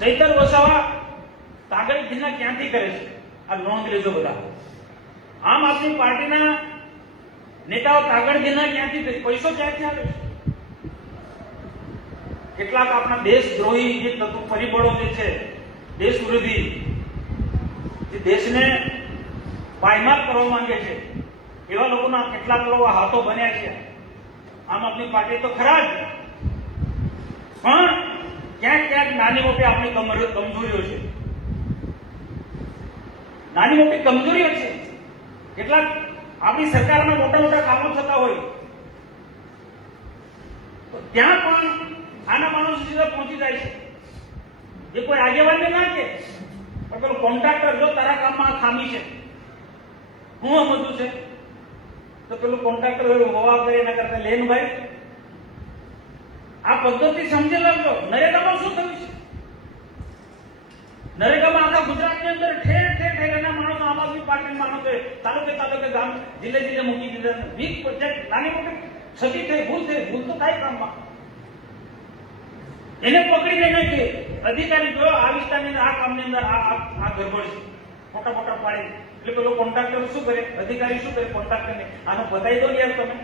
ચૈતર વસાવા કાગળ ધીના ક્યાંથી કરે છે? આ નોંધ લેજો બધા. આમ આદમી પાર્ટીના નેતાઓ કાગળ ધીના ક્યાંથી? પૈસો ક્યાંથી આવે છે? કેટલાક આપણા દેશદ્રોહી જે તત્વ પરિબળો જે છે, દેશ વિરોધી, જે દેશને પાયમાલ કરવા માંગે છે, એવા લોકોના કેટલાક લોકો હાથો બન્યા છે. આમ આદમી પાર્ટી તો ખરા જ પણ ક્યાંક ક્યાંક નાની મોટી આપણી કમર- કમજોરીઓ છે. નાની મોટી કમજોરીઓ છે. કેટલાક આપણી સરકારના મોટા મોટા કામો થતા હોય. તો ત્યાં પણ આના માણસ સુધી પહોંચી જાય છે. એ કોઈ આગેવાનને ના કે, પણ પેલો કોન્ટ્રાક્ટર જો તારા કામમાં ખામી છે, હું સમજવું છે. તો પેલું કોન્ટ્રાક્ટર હોવા કરે એના કરતા લેન ભાઈ આ પદ્ધતિ સમજી લેજો. નરેગામાં શું થયું છે? નરેગામાં આખા ગુજરાતની અંદર ઠેર ઠેર ઠેરના માણસો આમ આદમી પાર્ટી માણસો તાલુકે તાલુકે ગામ જિલ્લે જિલ્લે મૂકી દીધા વીક પચાસ નાની મોટી. ક્ષતિ થઈ, ભૂલ થઈ, ભૂલ તો થાય કામમાં. એને પકડીને કે, અધિકારી જો આ વિસ્તારની અંદર, આ કામની અંદર આ આ ગરબડ છે. મોટા મોટા પાડે એટલે પેલો કોન્ટ્રાક્ટર શું કરે? અધિકારી શું કરે? કોન્ટ્રાક્ટરને, આનો બતાવી દો ને યાર તમે.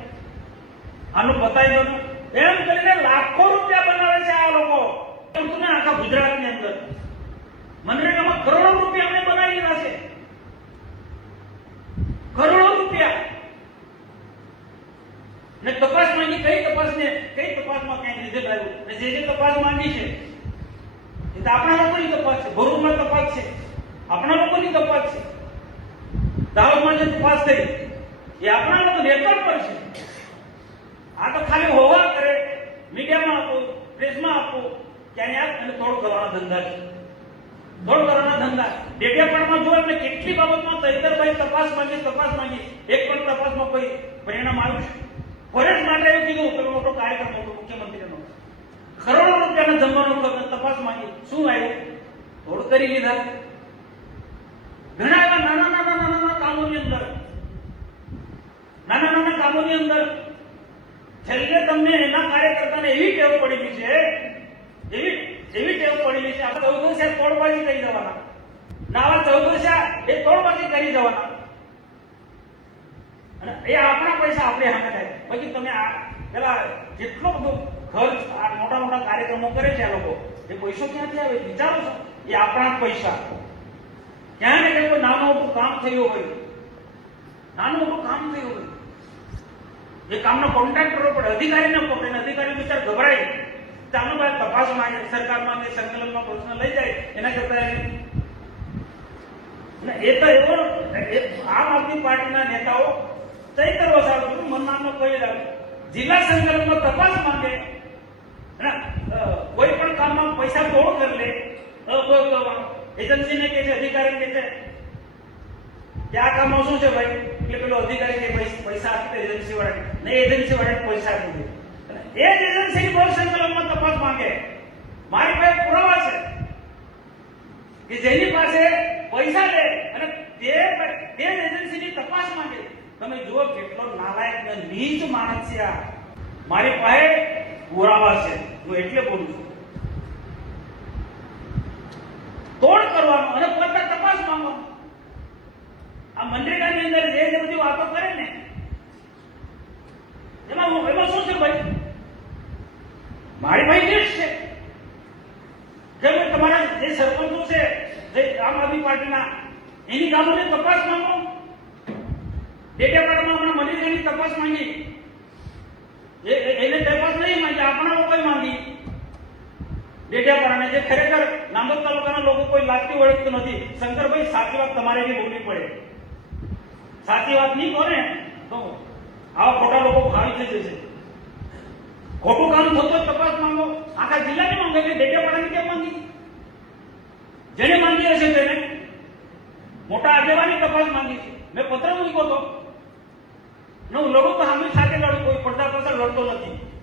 આનું બતાવી દો ને. એમ કરીને લાખો રૂપિયા બનાવે છે આ લોકો. ને, આખા ગુજરાતની અંદર. મનરેગામાં કરોડો રૂપિયા અમે બનાવી દીધા છે. કરોડો રૂપિયા. ને તપાસ માંગી કઈ તપાસ ને કઈ તપાસમાં કઈ રિઝલ્ટ આવ્યું ને જે જે તપાસ માંગી છે, એ તો આપણા લોકોની તપાસ છે, ભરૂચમાં તપાસ છે. આપણા લોકોની તપાસ છે. દાહોદમાં જે તપાસ થઈ, એ આપણા લોકો રેકોર્ડ પર છે આ તો ખાલી હોવા કરે મીડિયામાં આપો પ્રેસમાં આપો ક્યાંય આપ અને તોડ કરવાના ધંધા છે. દોડ કરવાના ધંધા. ડેડિયાપાડામાં જો એમને કેટલી બાબતમાં તૈતરભાઈ તપાસ માંગી તપાસ માંગી. એક પણ તપાસમાં કોઈ પરિણામ આવ્યું છે? ફોરેસ્ટ માટે કીધું પેલો મોટો કાર્યક્રમ હતો મુખ્યમંત્રીનો. કરોડો રૂપિયાના જમવાનો તપાસ માંગી. શું આવ્યું? દોડ કરી લીધા. ઘણા એવા નાના નાના નાના નાના કામોની અંદર, નાના નાના કામોની અંદર છેલ્લે તમને એના કાર્યકર્તાને એવી ટેવ ગઈ છે, એવી એવી ટેવ પડેલી છે આ વર્ષે તોડબાજી કરી દેવાના. નાવા ચૌદશા એ તોડબાજી કરી દેવાના. અને એ આપણા પૈસા આપણે સામે થાય. પછી તમે આ પેલા જેટલો બધો ખર્ચ આ મોટા મોટા કાર્યક્રમો કરે છે આ લોકો, એ પૈસો ક્યાંથી આવે? વિચારો છો? એ આપણા પૈસા. ક્યાં ને ક્યાં નાનું મોટું કામ થયું હોય. નાનું મોટું કામ થયું હોય. એ કામનો કોન્ટ્રાક્ટરો પણ અધિકારીને પકડે ને અધિકારી બિચાર ગભરાય ચાલો તપાસ માંગે સરકારમાં કે સંકલનમાં પ્રશ્ન લઈ જાય, એના કરતા એ તો એવો આમ આદમી પાર્ટીના નેતાઓ તય કરવા સારું મનમાં કોઈ. જિલ્લા સંકલનમાં તપાસ માંગે. કોઈ પણ કામમાં પૈસા તોડ કરી લે? એજન્સીને કે છે અધિકારી કે છે? કે આ કામમાં શું છે ભાઈ? એટલે પેલો અધિકારી કે પૈસા આપી એજન્સી વાળાને નહીં એજન્સી વાળા પૈસા આપી દે. એ જ એજન્સી બહુ સંકલનમાં તપાસ માંગે. મારી પાસે પુરાવા છે કે જેની પાસે પૈસા લે અને તે તે એજન્સીની તપાસ માંગે. તમે જુઓ કેટલો નાલાયક ને નીચ માણસ છે આ. મારી પાસે પુરાવા છે. હું એટલે બોલું છું. તોડ કરવાનો અને પોતા તપાસ માંગવાનો. આ મનરેગાની અંદર જે બધી વાતો કરે ને, એમાં હું- એમાં શું છે ભાઈ? મારી ભાઈ દેશ છે. કે તમારા જે સરપંચો છે, જે આમ આદમી પાર્ટીના, એની ગામોની તપાસ માંગો. ડેડિયાપાડામાં હમણાં મનરેગાની તપાસ માંગી. એને તપાસ નહીં માંગી આપણા લોકોએ માંગી. ડેડિયાપાડાને જે ખરેખર નાંદોદ તાલુકાના લોકો કોઈ લાગતી ઓળખતું નથી. શંકરભાઈ, સાચી વાત તમારે બી બોલવી પડે. સાચી વાત નહીં કરો ને તો આવા ખોટા લોકો થઈ જશે. ખોટું કામ થતું તપાસ માંગો. આખા જિલ્લાની માંગે છે ડેડિયાપાડાની કેમ માંગી? જેને માંગી હશે તેને. મોટા આગેવાની તપાસ માંગી છે. મેં પત્ર મૂક્યો હતો હું લડું તો હામી સાથે લડું, કોઈ પડતા પાછળ લડતો નથી.